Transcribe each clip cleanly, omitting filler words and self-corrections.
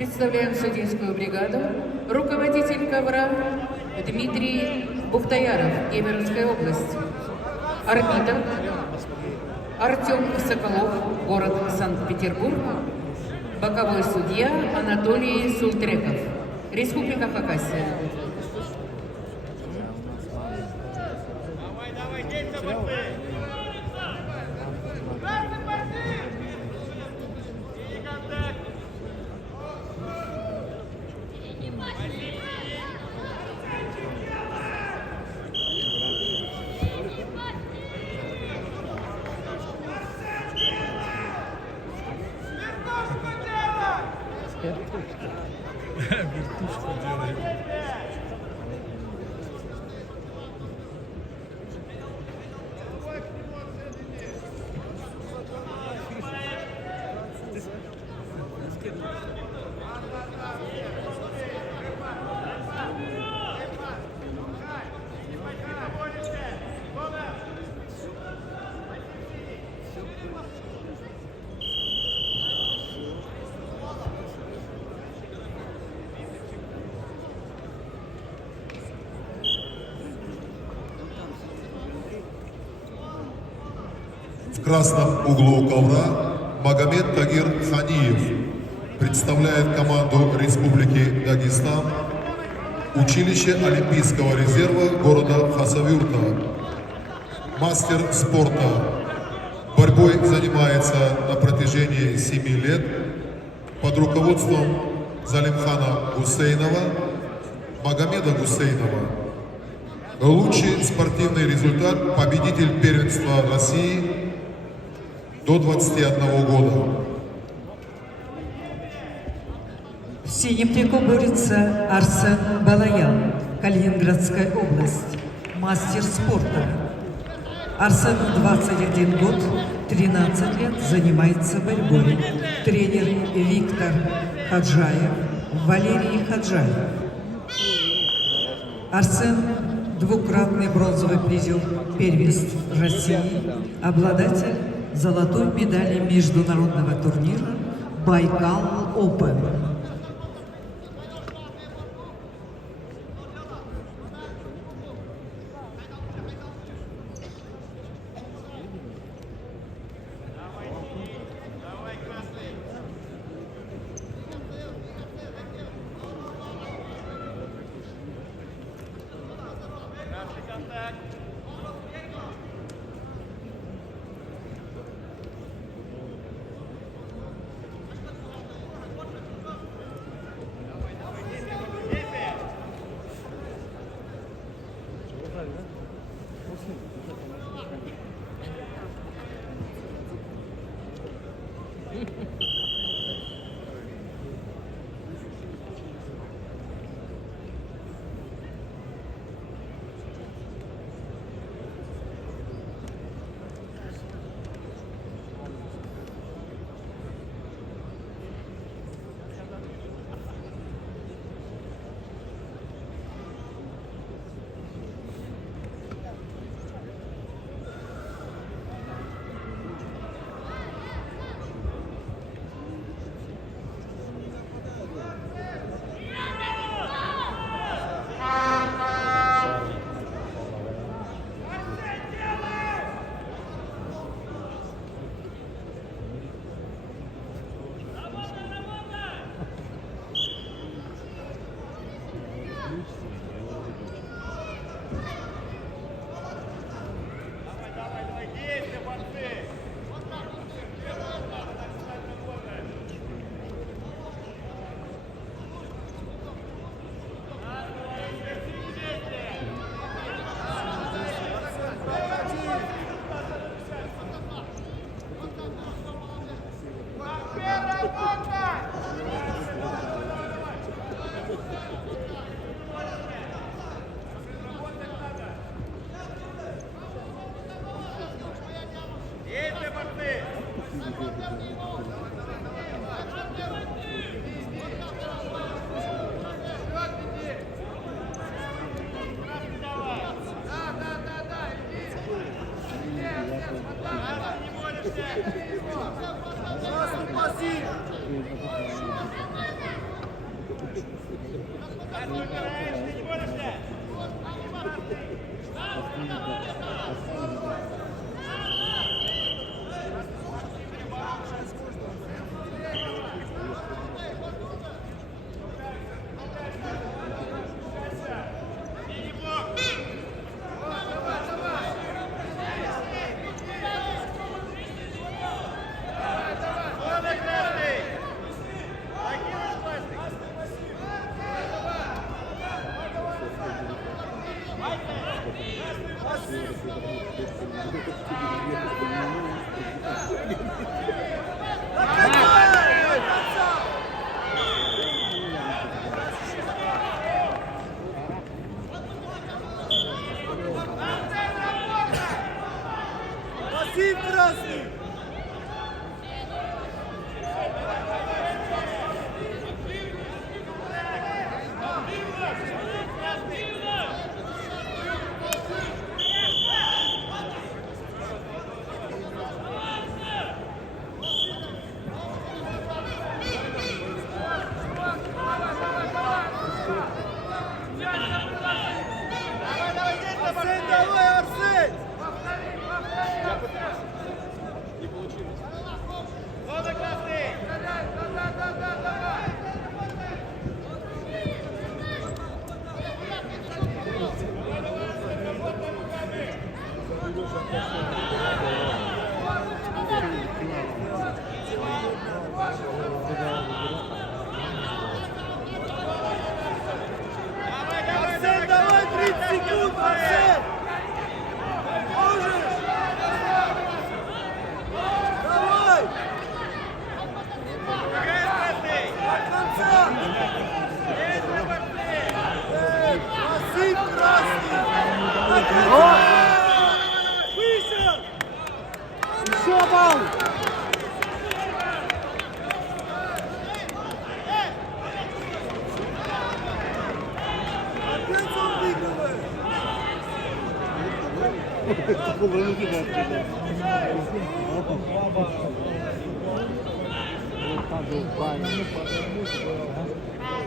Представляем судейскую бригаду. Руководитель ковра Дмитрий Бухтаяров, Кемеровская область. Арбитр Артем Соколов, город Санкт-Петербург. Боковой судья Анатолий Султреков, Республика Хакасия. Вертушку делает. В красном углу ковра Магомед Тагир Ханиев представляет команду Республики Дагестан, училище Олимпийского резерва города Хасавюрта. Мастер спорта. Борьбой занимается на протяжении 7 лет под руководством Залимхана Гусейнова, Магомеда Гусейнова. Лучший спортивный результат — победитель первенства России до 21 года. В синем трико борется Арсен Балаян, Калининградская область, мастер спорта. Арсену 21 год, 13 лет, занимается борьбой. Тренеры Виктор Хаджаев, Валерий Хаджаев. Арсен — двукратный бронзовый призер первенств России, обладатель золотой медали международного турнира «Байкал Опен». Спасибо, красный! Арсен, давай, Арсен! Ладно, красный! Арсен, давай 30 секунд, Арсен! Можешь? Давай! До конца! Спасибо, красный! До конца! Выше! Еще балл! Опять он выигрывает!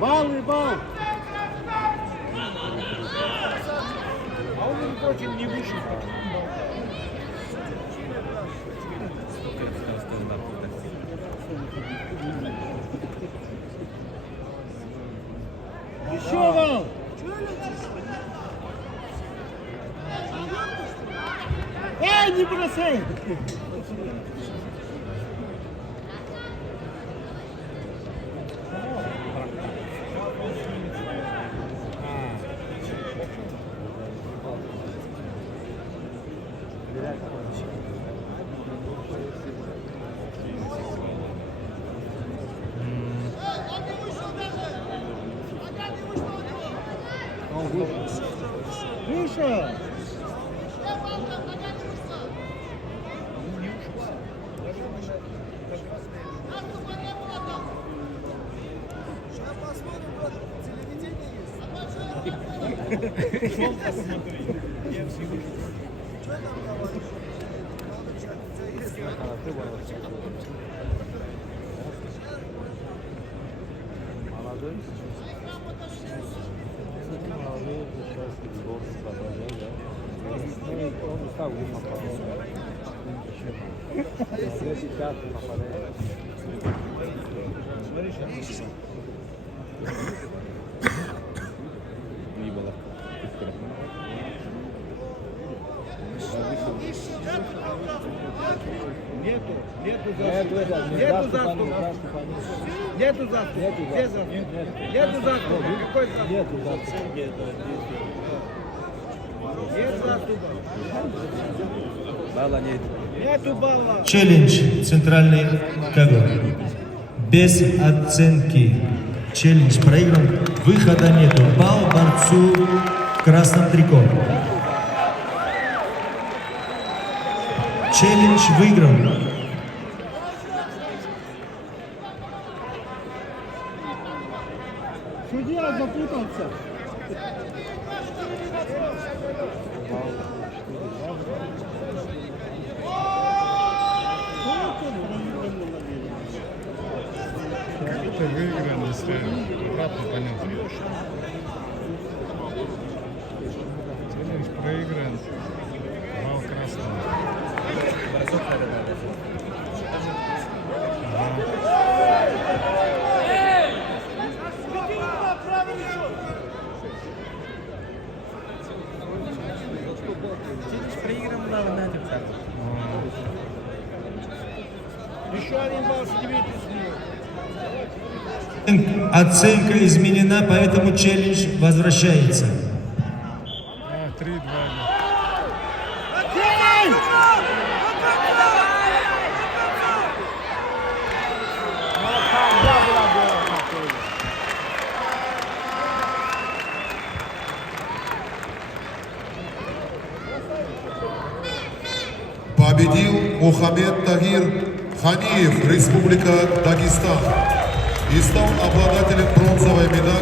Балл и балл! А он, между прочим, не вышел. Еще балл! Эй, не бросай! Вышел! Сейчас посмотрим, вот телевидение есть. Что там говоришь? Надо чат, у тебя есть. Молодой? Молодой, сейчас сборный продолжает, да? Он устал, он нападает. Если пятый нападает. Смотри, сейчас. Не было. Нету заступа. Нету заступа. Где заступа? Нету заступа. Какой заступа? Нету заступа. Нет заступа. Балла нет. Нету балла. Челлендж центральный ковер. Без оценки. Челлендж проигран. Выхода нету. Балл борцу в красном трико. Челлендж выигран. Судья запутался. Это выиграно, если обратно понятно. Челлендж проигран. Бал красный. Еще один балл с 9 Оценка изменена, поэтому челлендж возвращается. 3-2. Победил Мухаммед Тагир Ханиев, Республика Дагестан, и стал обладателем бронзовой медали.